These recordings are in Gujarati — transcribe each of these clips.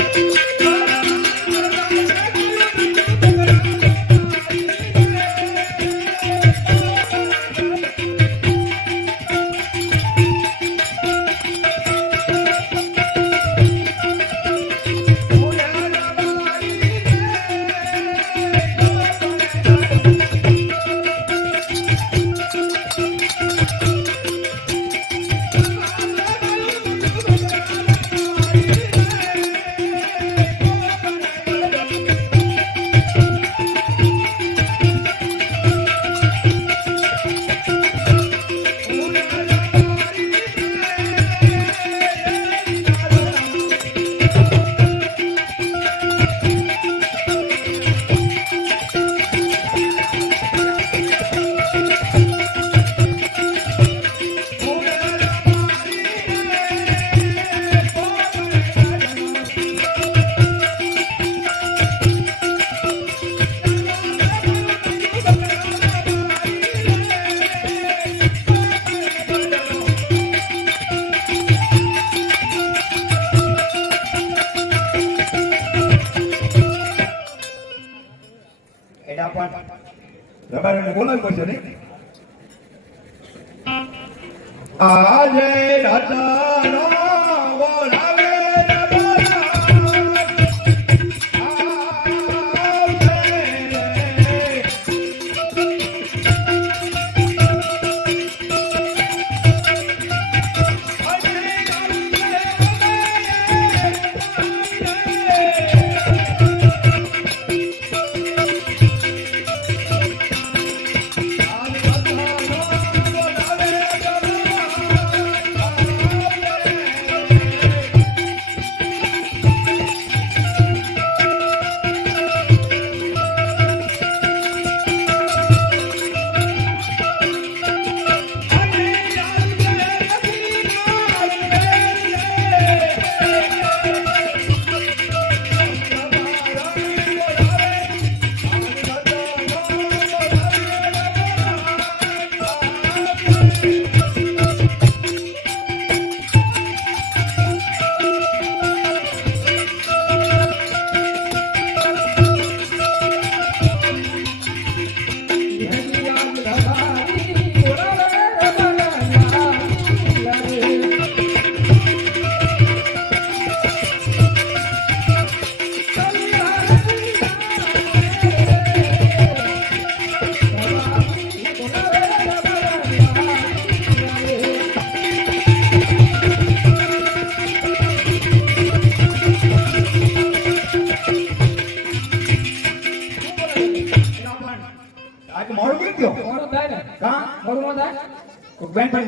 એના રબારીને બોલાવવું પડશે નહીં? આજે રતનો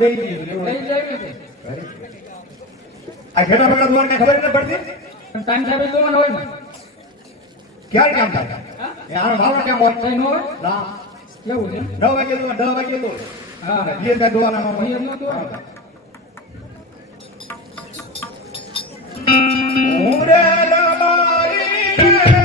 લઈ લેવું. આ ઘેટા બેટા તમારે ખબર નથી પડતી પણ સાહેબ જોવાનું હોય ને ક્યારે કામ થાય એ આનો મારો કેમ હોય કઈ ન ના કેવું છે નવ વાગે દો દસ વાગે દો હા જે કાંઈ દોવાના ન ભાઈ હોય. એમ ઉમરે લમારી રે.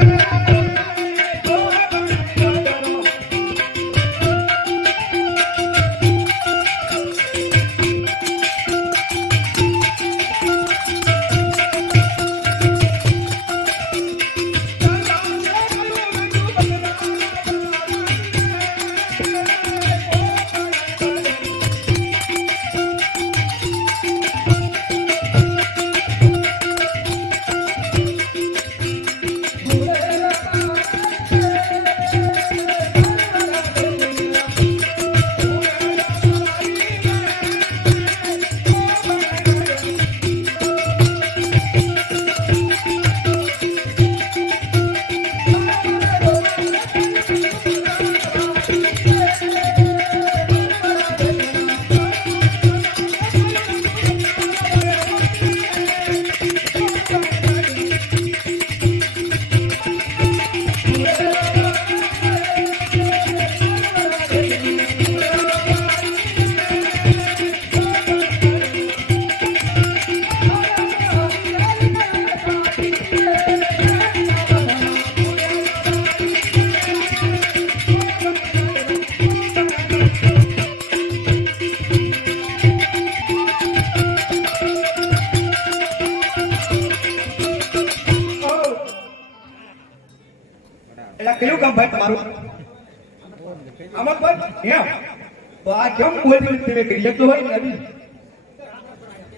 શકતો હોય ને આવી?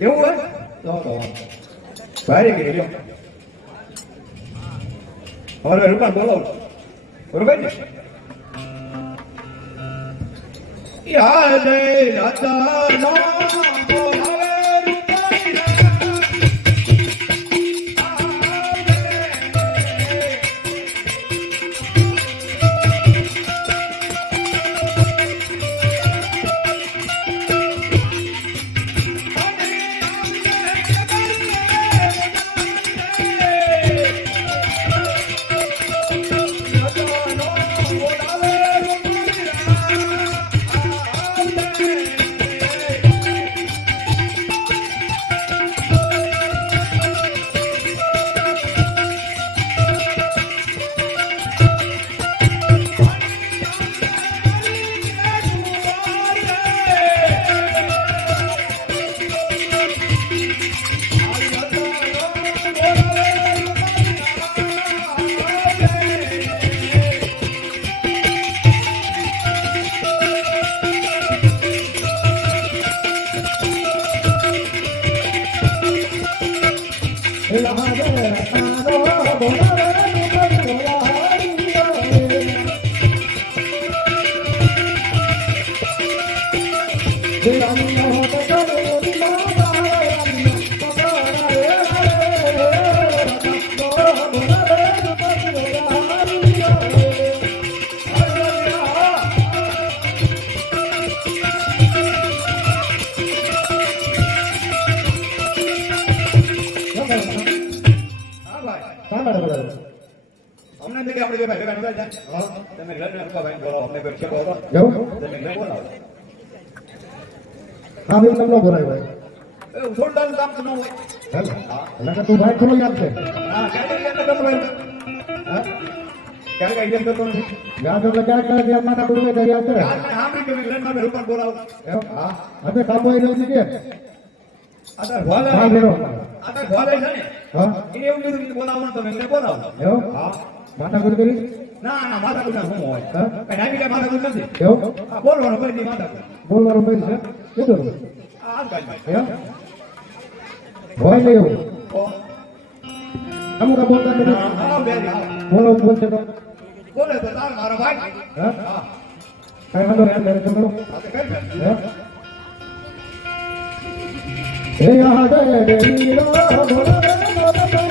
એવું હોય? તો ભારે કરી લ્યો. હવે રૂપા બોલો. બરોબર ને યાદ રાતા અમને આપણે બે ભાઈ ને રૂપાભાઈને બોલાવો, અમને શેકો હતો. તમે ઘરે બોલાવો. કામ તો હોય. હા, યાદ હોય. હા? યાદ મેં ઘરમાં મેં રૂપાને બોલાવો. આ તાર ભોલે. આ તાર ભોલે છે ને. એને એવું કીધું બોલાવો તમે બોલાવો. હા. ના, ના, માથાકૂટ ના હું હોય? હા? કઈ નાની કઈ માથાકૂટ નથી. આ બોલવાનું કોઈ નહીં માથાકૂટ. આ આમ કાંઈ નહીં. ઓ, હા, હા, બે દી, હા. બોલે તો તાર મારો ભાઈ. હા. હા, તો કઈ ભાઈ. મેં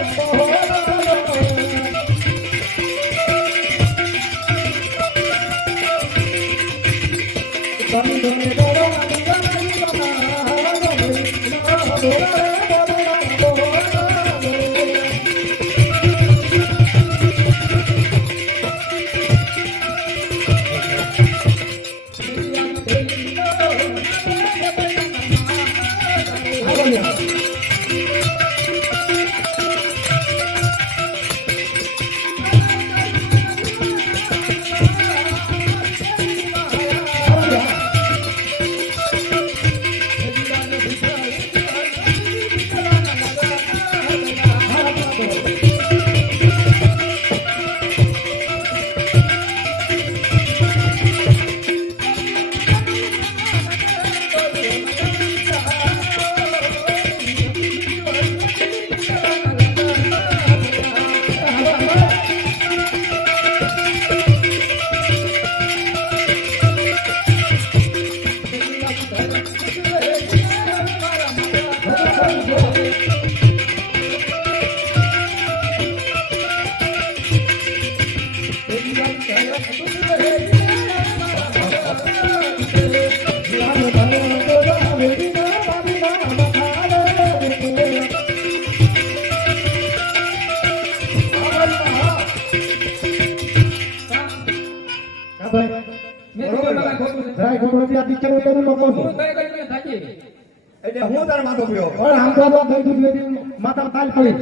એટલે હું તારો માથો પીળો. પણ આમ તો આ થઈ ગયું માથા તાલ પડી.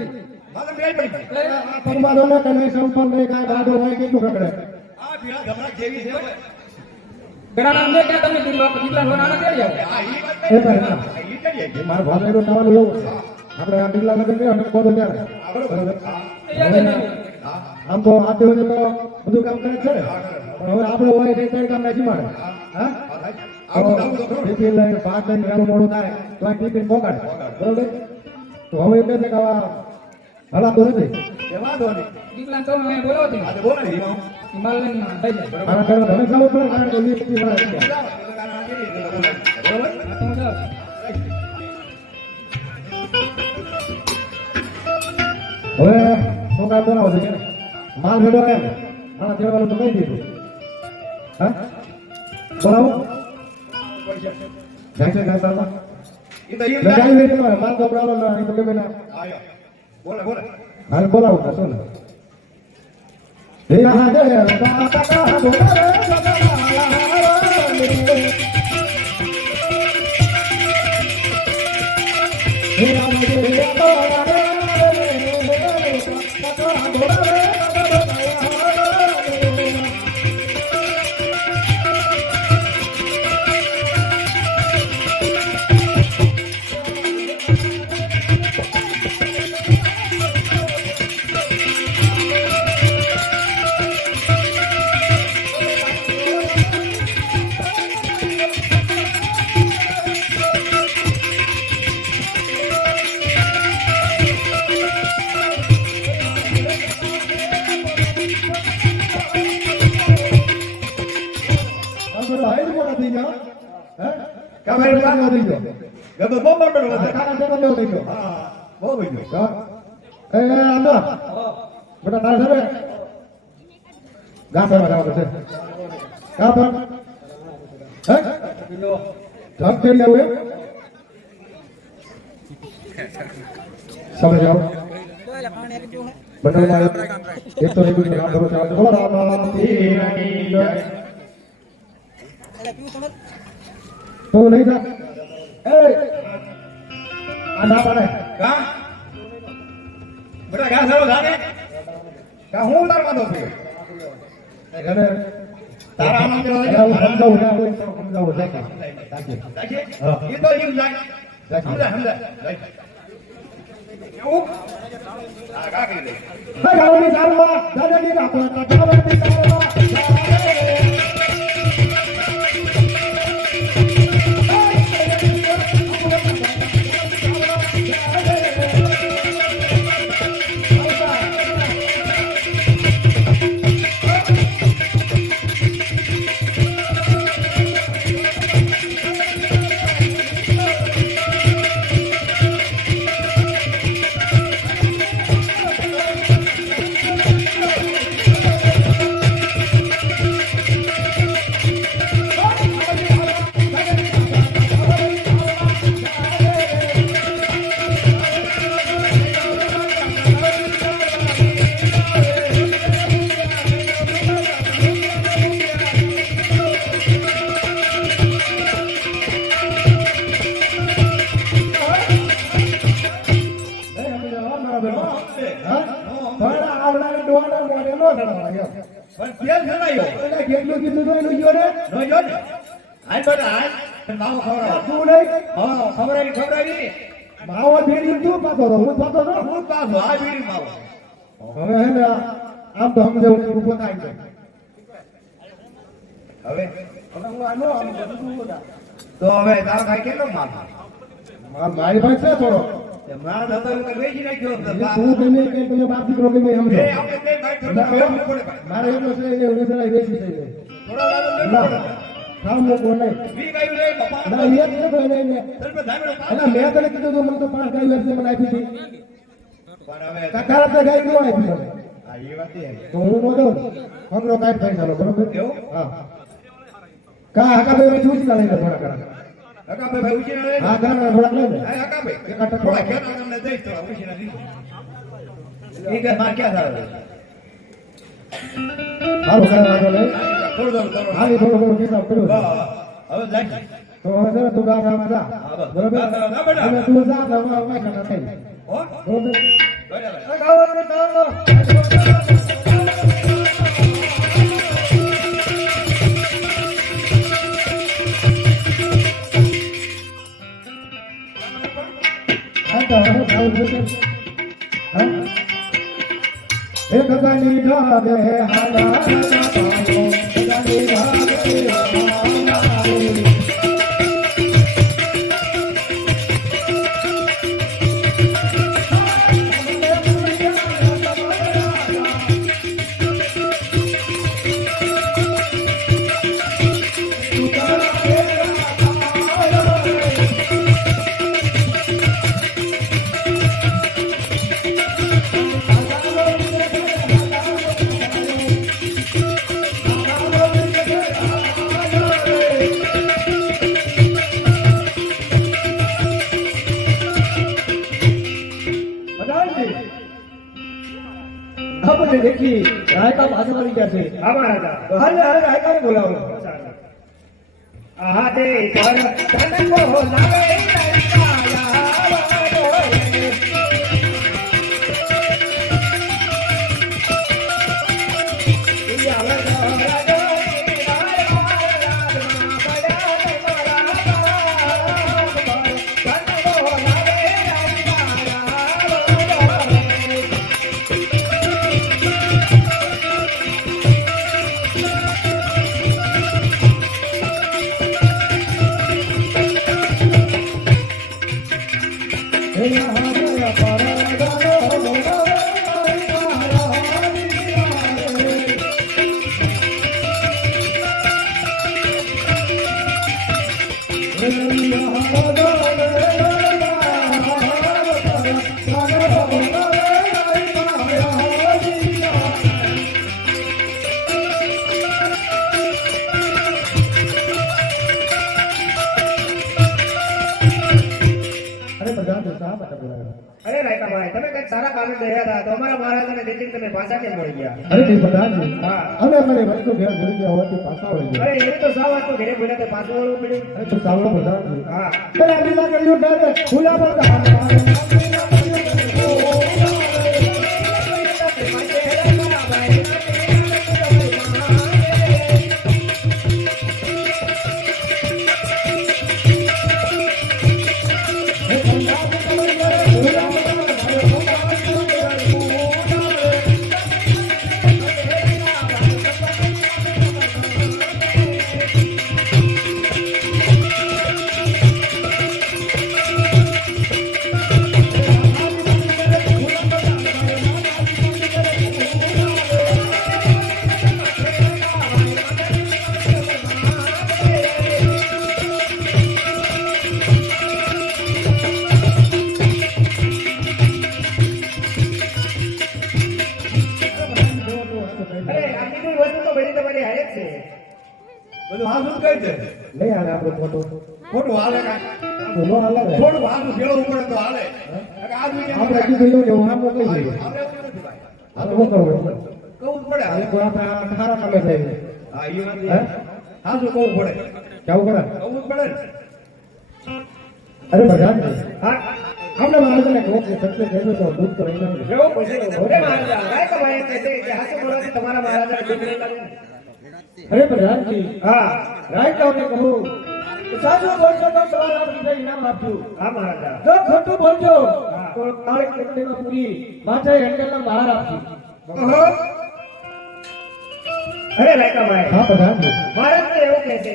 માથે પડી. આ હોય કેટલું આ જેવી છે તમે. આ ઈ વાત એ. મારા આપણે આ નગર અમે કોદો. એ આમ તો આ બધું કરે છે પણ હવે આપણે તે કામ નથી મારે હા. આવું તો આવું તો તો. ટિફિન લઈને ભાત લઈને રાડું મોડું થાય તો આ ટિફિન બરોબર તો હવે એમ કે આ નથી વાંધો નહીં. દીકરા તો મેં છે આજે બોલે ને એમાં. થઈ જાય મારા ઘરે તમે ખાવું પડે કારણ કે વીસ પચીસ વર્ષ છે. બરાબર. એટલે કાંઈ ના કરી, એટલે બોલે. બરાબર? આ તો હું જાઉં. હવે છોકરા બોલાવો છે કે માલ ભેડો એમ આના જેવાનું તો કહી દીધું હા બોલાવો જાય તો એમ લગાવી. દે તમારે માલ તો બરાબર ના એ તો ગમે ના આયો. બોલે, બોલે. હાલ બોલાવો તો શું હે આ દે કાકા કાકા બોલાવો હે આ દે આ કાકા એટલે કાકા થઈ ગયો ગબ્બર બહુ મોટો હતો. કાકા જેવો જેવો થઈ ગયો હા, બહુ થઈ ગયો. હા. એ આંદો બેટા તારે છે ગા ફેરવા જવાનું છે ગા ફેર હે જગ ફેરી આવું એમ સમય જાઓ બંને એક તો એક કામ કરો ચાલો બોલો રામ કી જય. તો નહીં થા એ આ ના પડે કા? બેટા, ઘા સારો થાને? કા હું તાર વાંધો થયો? એને તારા આમાં છે? હું સમજાવું સમજાવું છે કે સાચી. સાચી? હા. એ તો એમ જાય. સાચી. સમજાય, સમજાય. જાય. એવું? હા, કા કરી દે. ભગવાનની ચાલવા દાદાની આપણા ભગવાનની ચાલવા તું નહીં હા, ખવડાવી, ખવડાવી. માવો ભેડી તું પાછો હું પાછો રહો હું પાછો, આ બીડી માવો. હવે હે ને આમ તો હવે હવે હું આનો આમ બધું ઊભો થાય. તો હવે તારો ભાઈ કેટલો માલ મારી પાસે છે થોડો મારા વેચી નાખ્યો તું કે તમે બાપ દીકરો સમજો. ભાઈ પડે ભાઈ. મારે એટલો છે એ વેચાય વેચી થઈ જાય. લેવું ના નહીં વી ગાયું લે, બાપા. ના એ જ છે તો એને એને. તરફ ધાબળો પાડો. અલા, મેં તને કીધું તું મને તો પાંચ ગાય વેચી મને આપી હતી પણ હવે તો ગાય નો આપી મને હા, એ વાત એ. તો હું નો દઉં હમરો કાંઈ થાય ચાલો બરોબર એવું? હા કા હકા ભાઈ વેચી લઈને થોડા ઘણા હકાભાઈ ભાઈ ઉછીના લે હા ઘણા થોડાક લઈ લે હા, હકાભાઈ. એક આટા થોડા ખેતર તમને દઈશ થોડા ઉછીના દઈશ. ઈ કે મારે ક્યાં સારું હાલો ઘણા વાંધો નહીં થોડું થોડું થોડું. એ થોડું કર્યો હા, હા. હવે જાય. તો હવે ને તું ગામડામાં જા હા, બસ. બરોબર હા, બેટા. અને તું જા એટલે હવે અમારે ખાતા થઈ હો? બરોબર બરાબર. હા તો હવે હા હે ગગની હાલા ગગની ઢાગે છે. મહારાજા તો હાલ હાલ રાયકાને બોલાવો. આહા અરે અરે રાયકા ભાઈ તમે કંઈક સારા કામે ગયા હતા તો અમારા મહારાજાને દેખીને તમે પાછા કેમ મળી ગયા અરે નહીં પ્રધાનજી હા. અમે અમારી વસ્તુ ઘેર ભૂલી ગયા હોવાથી પાછા વળી ગયા અરે એ તો સાવ હતું ઘરે બોલ્યા તે પાછું વળવું પડ્યું અરે તો સાંભળો પ્રધાનજી હા પેલા બીજા કર્યું ત્યારે ખુલ્લા બધા આ ખારા હા એ વાત હે? હાસું કહું પડે. કેવું પડે? કહું પડે અરે ભગવાન હા આપણે મહારાજને કહો કે સત્ય કહેજો તો દૂધ તો રહી ના એવું પૂછ્યું અરે મહારાજા રાયકા ભાઈ એમ કહે છે કે તમારા મહારાજાને દુઃખ નહીં લાગે અરે પ્રધાનજી હા. રાયકાઓને કહું. સાચું બોલશો તો સવા રૂપિયા ઇનામ આપજો. હા મહારાજા. જો ખોટું બોલજો તો તારીખ ચટણીમાં પૂરી માથે હેન્ડલના બહાર આપજો. ઓહો. અરે લાયકા ભાઈ. હા પ્રધાનજી મહારાજ તો એવું કહે છે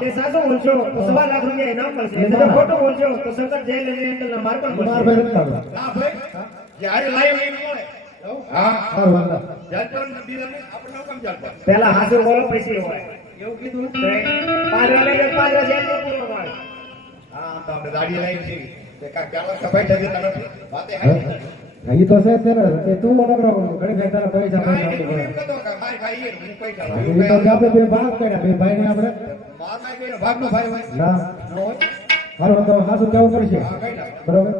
કે સાચું બોલશો તો સવા લાખ રૂપિયા ઇનામ મળશે. અને ખોટું તો શંકર જૈન અને એન્કલના માર પણ માર પડશે. ભાઈ નથી લાગવા. ભાઈ જ્યારે લાઈવ એમ મળે હા. સારું વાંધા. જાણતો નથી રમેશ, આપણે કામ જાણતા પહેલા હાજર બોલો પૈસી હોય. એવું કીધું પાંચ વાગે પાંચ વાગે એટલું પૂરો હોય હા તો આપણે દાડી લાઈન છે કે કાંઈ ક્યાં સફાઈ થઈ જતા નથી વાતે હે? હાચી. તો સાહેબ તે તું મને બરાબર ઘણી વખત તારા પૈસા પૈસા એ. તો આપણે બે ભાગ કર્યા બે આપણે ભાઈ કોઈનો ભાગનો ભાઈ હોય ના ન તો હાસું કેવું પડશે હા કઈ ના બરોબર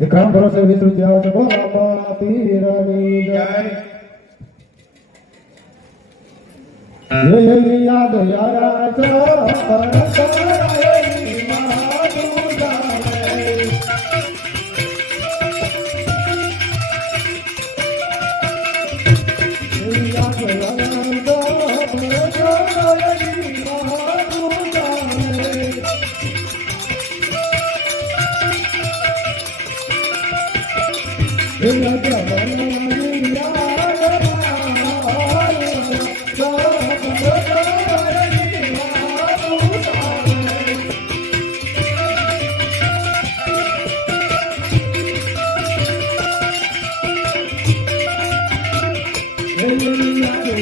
વિક્રમ ભરોસે વિસ્તૃત આવો બોલ બાપા પીરની જય યે યે યાદ યારા ચો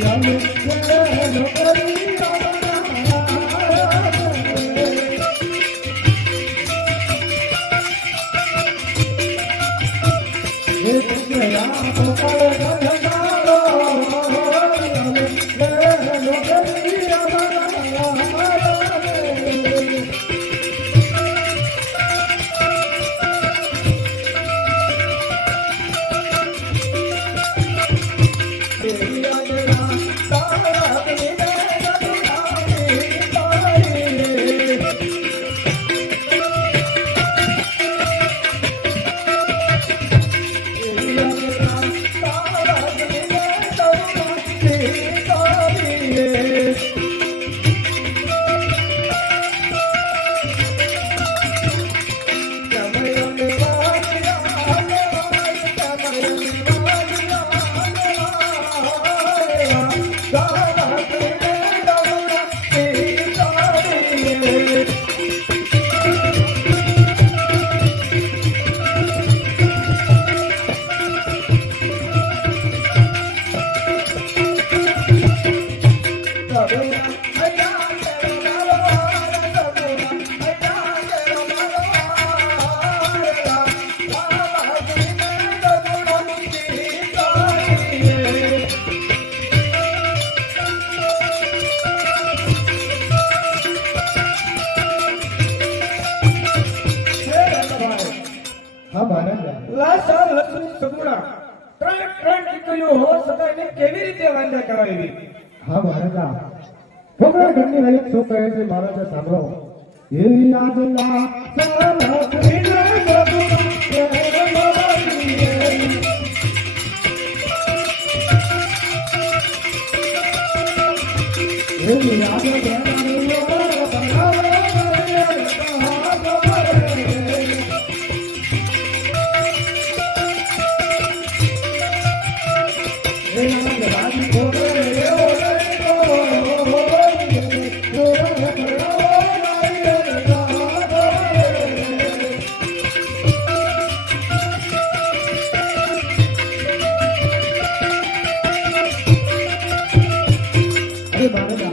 love it. You. હા મહારાજા લાસા લક્ષ્મી સગુણા. ત્રણ ત્રણ દીકરીઓ હોવા છતાં એને કેવી રીતે વાંધા કરાવી? હા મહારાજા છોકરા ઘરની રહી શું કહે છે મહારાજા સાંભળો. એવી આજના સાલા કૃષ્ણ પ્રભુ એવી આજના અરે બાબા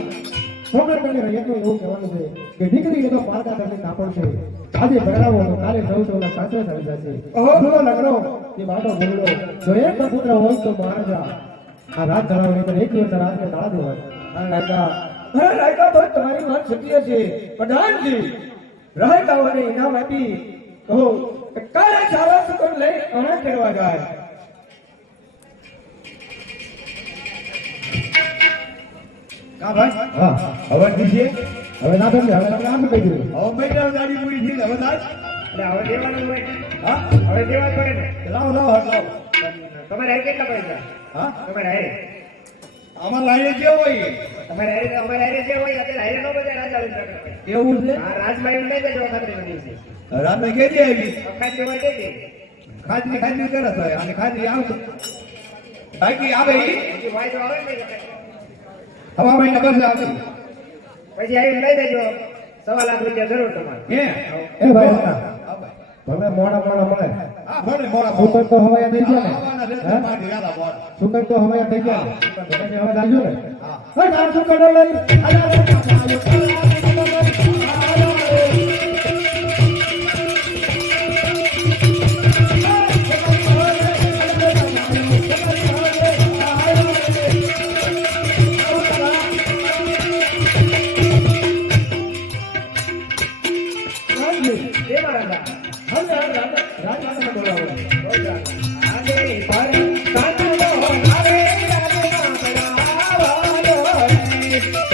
છોકરા તને એટલે એવું કહેવાનું છે કે દીકરી એ તો પારકા તને કાપડ છે આજે ભરાવો કાલે સૌ સૌના સાસરે થઈ જશે ગુનો લગડો એ બાટો બોલડો જો એક પુત્ર હોય તો મહારાજા આ રાત ધરાવે એક દિવસ રાતને તાળા દેવાય રાયકા હા રાયકા ભાઈ તમારી વાત સત્ય છે પ્રધાનજી રાયકાઓને ઇનામ આપી કહો કાલે સારા સુકર લઈ અણા કરવા જાય કા ભાઈ હા હવે દીધીએ હવે ના તમને હવે તમને આમ કહી દીધું હવે મહિના ગાડી પૂરી થઈ? હવે થાય એટલે હવે દેવાનું હોય. હા? હવે દેવા પડે ને. લાવ લાવ લાવો. તમારે હારે કેટલા પૈસા હા? તમારે હારે? આમાં લાઈને જે હોય. તમારે હારે અમારે હારે જે હોય અત્યારે હારે નો બધા રાજા એવું છે? આ રાજમાં એમ નહીં જજો ખાતરી બની છે. રાજમાં કેદી આવી? ખાતરી માં દે દે ખાતરી ખાતરી કરે તો અને ખાતરી આવશે બાકી આવે ઈ? વાયદો આવે ને હવા ભાઈ બસ આવશે પછી આવીને લઈ દેજો. સવા લાખ રૂપિયા જરૂર તમારે. હે? એ ભાઈ તમે મોડા મોડા મળે. હા. ભલે મોડા સુકર તો હવાયા થઈ ગયા ને. આવો તો હવાયા થઈ ગયા ને. તમે હવે જાજો ને. હા. સુકર લઈ Thank you.